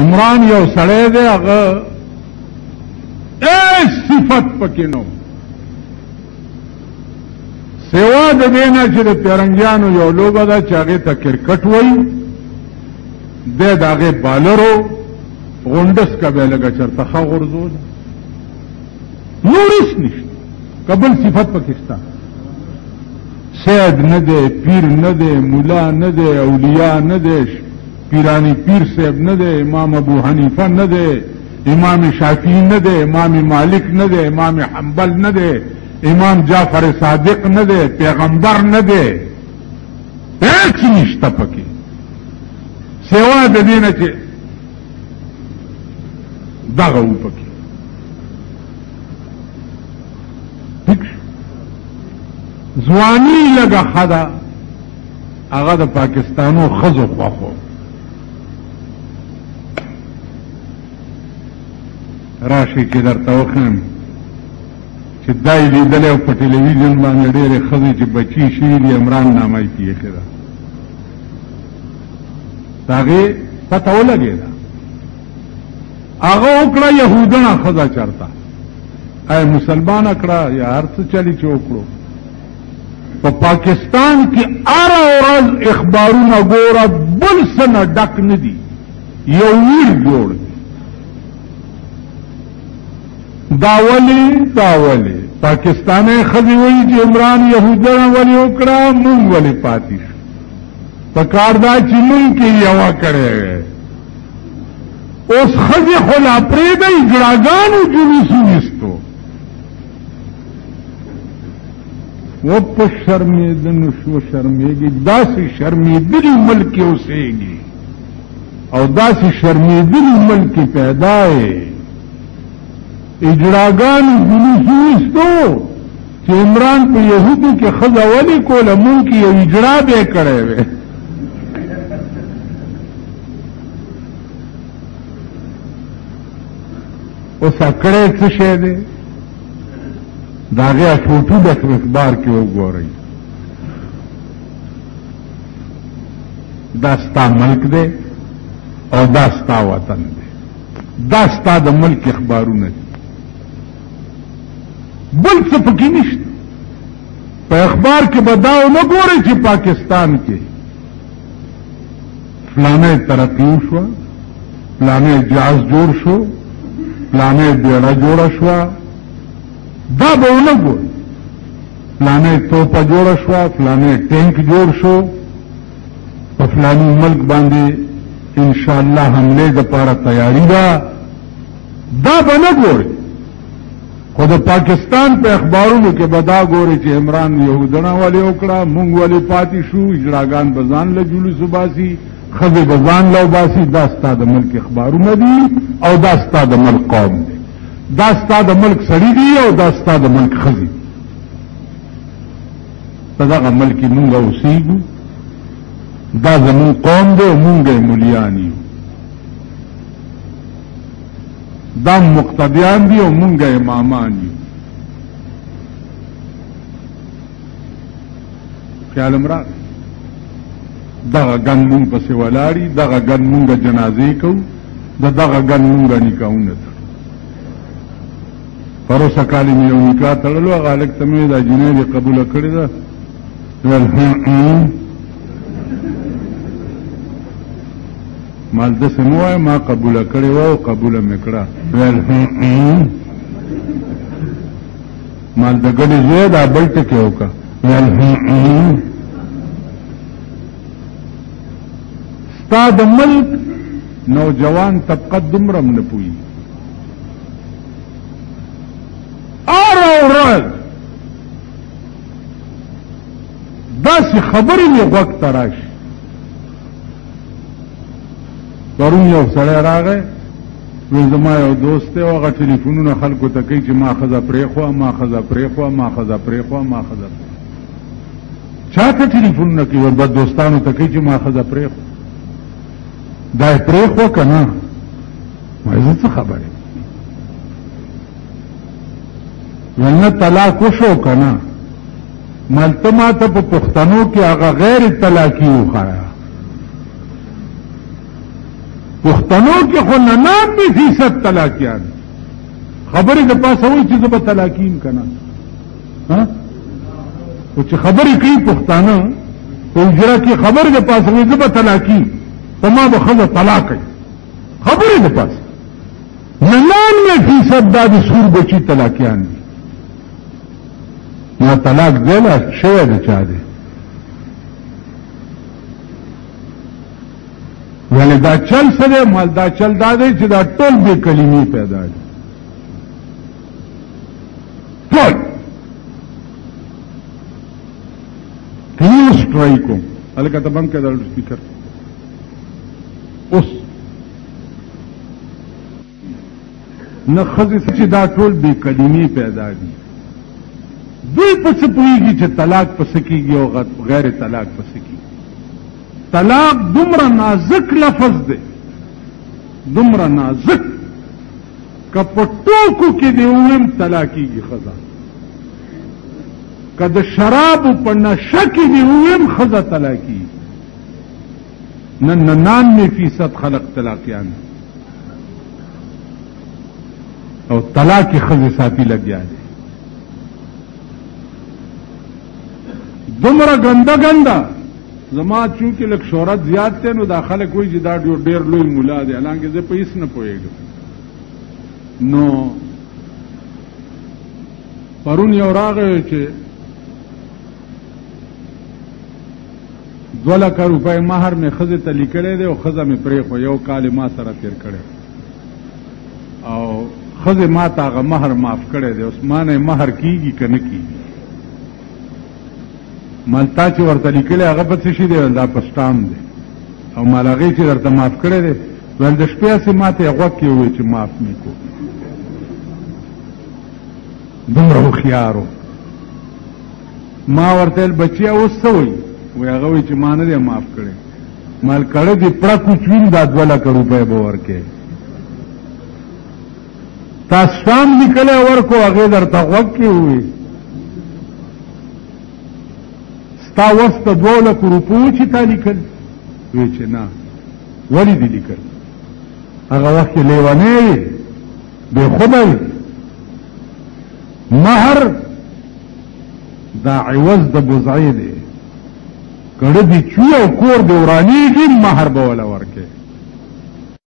عمران یو سړی دی هغه صفت پکې نو سوا د دې نه چې د پیرنګیانو یو لوبه ده چې هغې ته کرکټ وایي دی د هغې بالرو غونډس که بیا لږه چرته ښه غورځول نور هېڅ نشته که بل صفت پکې شته سید نه دی پیر نه دی ملا نه دی اولیاء نه دی پیرانی پیر صاحب نه دی امام ابو حنیفه نه دی امام شافعی نه دی امام مالک نه دی امام حنبل نه دی امام جعفر صادق نه دی پیغمبر نه دی هیڅ نشته پکې سوا د دې نه چې دغه و پکې ځواني لږه ښه ده هغه د پاکستانو ښځو خوښو راشي چې درته وښیم چې دا یې لیدلی او په ټلویزیون باندې ډېرې ښځې چې بچي شوي دي عمران نامه یې کښې ایښې ده د هغې پته ولګېده هغه وکړه یهودنه ښځه چرته ای مسلمانه کړه یا هر څه چلي چې وکړو په پاکستان کې هره ورځ اخبارونه ګوره بل څه نه ډک نه دي یو ویر جوړ دی دا ولې پاکستانی ښځې وایي چې عمران یهودنه ولې وکړه مونږ ولې پاتې شو په کار دا چې مونږ کې یوه کړی وی اوس ښځې خو لا پرېږدئ ګړاګانو جلوس ویستو و په شرمېدنو شو شرمېږي داسې شرمېدلي ملک کې اوسېږي او داسې شرمېدلي ملک کې پیدا یې اجراګانو جلوس ویستو چې عمران په یهودو کې ښځه ولې کوله مونږ کې یو اجرا به یې کړی وی اوس کړی څه شی دی د هغې فوټو د اخبار کې وګورئ دا ستا ملک دی او دا ستا وطن دی دا ستا د ملک اخبارونه دي بل څه پکې نشته په اخبار کې به دا ونه ګورئ چې پاکستان کې فلانی ترقي وشوه فلانی جهاز جوړ شو فلانی بیړه جوړه شوه دا به ونه ګورئ فلانی توپه جوړه شوه فلانی ټینک جوړ شو په فلانی ملک باندې انشاءالله حملې دپاره تیاري ده دا به نه ګورئ خو د پاکستان په اخبارونو کې به دا ګورئ چې عمران یهودنه ولې وکړه مونږ ولې پاتې شو اجراګان به ځان له جلوس وباسي ښځې به ځان له وباسي دا ستا د ملک اخبارونه دي او دا ستا د ملک قوم دی دا ستا د ملک سړي دي او دا ستا د ملک ښځې په دغه ملک کې مونږ اوسېږو دا زمونږ قوم دی او مونږ یې ملیان یو دا مقتدیان دي او مونږ امامان یو خیال امراض دغه ګن مونږ پسې ولاړي دغه ګن مونږ جنازې کوو دغه ګن مونږ نکاحونه تړو پروسه کال مې یو نکاح تړلو هغه هلک ته مې دا جنۍ دې قبوله کړې ده ویل مال داسې مه وایه ما قبوله کړې وه او قبوله مې کړه ویل مال د ګډې زویه دا بل ټکې وکړه ویل ستا د ملک نوجوان طبقه دومره هم نه پوهېږي هره ورځ داسې خبرې مې غوږ ته راشي پرون یو سړی راغی وی زما یو دوست دی او هغه ټلیفونونه خلکو ته کوي چې ما ښځه پرېښوه ما ښځه پرېښوه ما ښځه پرېښوه ما ښځه چا ته ټلیفونونه کوي ور بد دوستانو ته کوي چې ما ښځه پرېښوه دا یې پرېښوه که نه وایي زه څه خبرې ویل نه طلاق وشو که نه مال ته ما ته په پښتنو کې هغه غیر طلاقي وښایه پښتنو کې خو 99% طلاقیان خبرې د پاسه وایي چې زه به طلاقیم که نه خو چې خبرې کوي پښتانه په اجرا کې خبرې د پاسه وایي زه به طلاقیم په ما به ښځه طلاق کوي خبرې د پاسه 99% دا د سور بچي طلاقیان دي یا طلاق دی لا شوی د چا دی یعنی دا چل سره مال دا چل دا دی چې دا ټول بې کلمې پیدا دي ټول نیوز ټرای کوم هلکه ته بند کړه دا سپیکر اوس نه ښځې چې دا ټول بې کلمې پیدا دي دوی په څه پوهېږي چې طلاق په څه کېږي او غیر طلاق په څه کېږي طلاق دومره نازک لفظ دی دومره نازک که په ټوکو کې دی وویم طلاقېږي ښځه که د شرابو په نشه کې دی وویم ښځه طلاقېږي نن 99% خلق طلاقیان او طلاق ښځې ساتي لګیا دی دومره ګنده ګنده زما چونکې لږ شهرت زیات دی نو دا خلک وایي چې دا ډېر لوی ملا دی حالانکې زه په هېڅ نه پوهېږم نو پرون یو راغی چې 2 لکه روپۍ مهر مې ښځې ته لیکلی دی او ښځه مې پرېښو یو کال ما سره تېر کړی او ښځې ما ته هغه مهر معاف کړی دی اوس ما نه مهر کېږي که نه کېږي مالتا چې ورته لیکلی هغه په څه شي دی دا په سټام دی او مال هغې چې درته معاف کړی دی ویل د شپې هسې ما ته یې غوږ کې ووایي چې معاف مې کو دومره هوښیار و ما ورته ویل بچیا اوس څه وایي وایي هغه وایي چې ما نه دی معاف کړی مال کړه دې پړه کوچوین دا 2 لکه روپۍ به ورکړې تا سټام لیکلی ورکو هغې درته غوږ کې ووایي ستا وس ته 2 لکو روپو چې تا لیکل وی چې نه ولې دې لیکل هغه وخت کې لیونی وي بې خوده وي مهر دا عوض د بزعې دی کړه دې چوي او کور دې ورانېږي مهر به وله ورکې